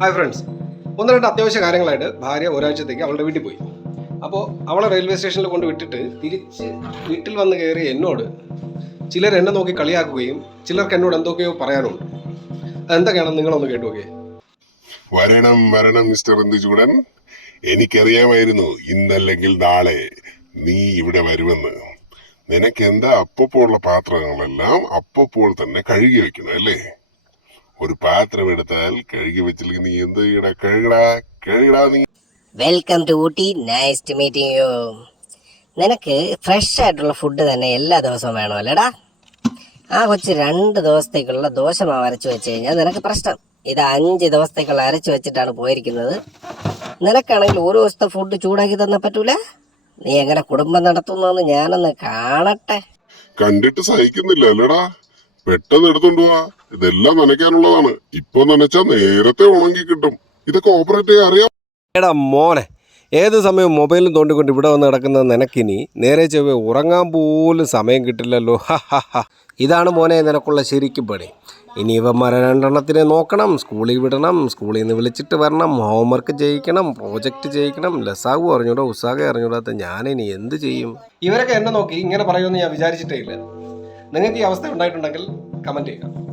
Hi friends, ഒന്ന് രണ്ട് അത്യാവശ്യ കാര്യങ്ങളായിട്ട് ഭാര്യ ഒരാഴ്ചത്തേക്ക് അവളുടെ വീട്ടിൽ പോയി. അപ്പോൾ അവളെ റെയിൽവേ സ്റ്റേഷനിൽ കൊണ്ട് വിട്ടിട്ട് തിരിച്ച് വീട്ടിൽ വന്ന് കയറി എന്നോട് ചിലർ എന്നെ നോക്കി കളിയാക്കുകയും ചിലർക്ക് എന്നോട് എന്തൊക്കെയോ പറയാനുണ്ട്. അതെന്തൊക്കെയാണെന്ന് നിങ്ങളൊന്ന് കേട്ടു നോക്കിയേ. വരണം വരണം മിസ്റ്റർ ഇന്ദുചൂടൻ, എനിക്കറിയാമായിരുന്നു ഇന്നല്ലെങ്കിൽ നാളെ നീ ഇവിടെ വരുമെന്ന്. നിനക്കെന്താ അപ്പപ്പോൾ ഉള്ള പാത്രങ്ങളെല്ലാം അപ്പപ്പോൾ തന്നെ കഴുകി വെക്കണം അല്ലേ? ഒരു പാത്രം എടുത്താൽ കഴുകി വെച്ചില്ലെങ്കിൽ നീ എന്ത് ചെയ്യടാ? കഴുകടാ നീ. Welcome to Ooty, nice to meeting you. നിനക്ക് ഫ്രഷ് ആയിട്ടുള്ള ഫുഡ് തന്നെ എല്ലാ ദിവസവും വേണമല്ലേടാ? ആ കൊച്ചു 2 ദിവസത്തേക്കുള്ള ദോശ മാവ് അരച്ചു വെച്ച് കഴിഞ്ഞാൽ നിനക്ക് പ്രശ്നം. ഇത് 5 ദിവസത്തേക്കുള്ള അരച്ചു വെച്ചിട്ടാണ് പോയിരിക്കുന്നത്. നിനക്കാണെങ്കിൽ ഒരു ദിവസത്തെ ഫുഡ് ചൂടാക്കി തന്നാ പറ്റൂല? നീ എങ്ങനെ കുടുംബം നടത്തുന്നതെന്ന് ഞാനൊന്ന് കാണട്ടെ. കണ്ടിട്ട് സഹിക്കുന്നില്ല അല്ലടാ? പെട്ടെന്ന് എടുത്തോണ്ട് പോവാ. ഇതെല്ലാം നനയ്ക്കാനുള്ളതാണ്. ഇപ്പൊ നനച്ചാ നേരത്തെ ഉണങ്ങി കിട്ടും. ഇതൊക്കെ ഓപ്പറേറ്റ് ചെയ്യാൻ അറിയാം. എടാ മോനെ, ഏത് സമയവും മൊബൈലും തോണ്ടിക്കൊണ്ട് ഇവിടെ വന്ന് കിടക്കുന്നത് നിനക്കിനി നേരെ ചൊവ്വേ ഉറങ്ങാൻ പോലും സമയം കിട്ടില്ലല്ലോ. ഇതാണ് മോനെ നിനക്കുള്ള ശരിക്കും പണി. ഇനി ഇവന്മാരെ 2 നോക്കണം, സ്കൂളിൽ വിടണം, സ്കൂളിൽ നിന്ന് വിളിച്ചിട്ട് വരണം, ഹോംവർക്ക് ചെയ്യിക്കണം, പ്രോജക്റ്റ് ചെയ്യിക്കണം. ലസാഗു അറിഞ്ഞൂടാ, ഉസാഗ അറിഞ്ഞൂടാത്ത ഞാനിനി എന്ത് ചെയ്യും? ഇവരൊക്കെ എന്നെ നോക്കി ഇങ്ങനെ പറയുമെന്ന് ഞാൻ വിചാരിച്ചിട്ടേ ഇല്ല. നിങ്ങൾക്ക് ഈ അവസ്ഥ ഉണ്ടായിട്ടുണ്ടെങ്കിൽ കമൻറ്റ് ചെയ്യുക.